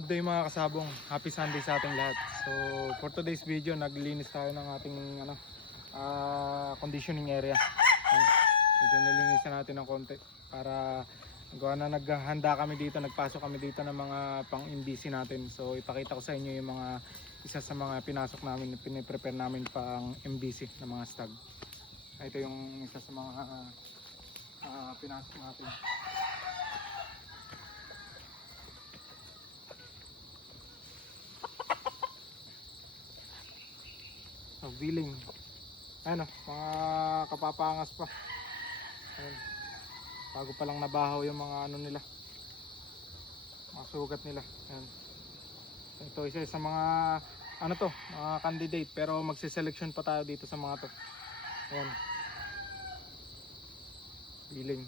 Good day mga kasabong, happy Sunday sa ating lahat. So for today's video, naglinis tayo ng ating conditioning area. Medyo nilinisan natin ng konti para gawa na naghahanda kami dito, nagpasok kami dito ng mga pang MBC natin. So ipakita ko sa inyo yung mga isa sa mga pinasok namin, piniprepare namin pang MBC ng mga stag. Ito yung isa sa mga pinasok natin. Billing, ano, mga kapapangas pa. Ayun, bago pa lang nabahaw yung mga ano nila, mga sugat nila. Ayun. Ito isa sa mga ano to, mga candidate, pero magsiselection pa tayo dito sa mga to. Ayan, billing.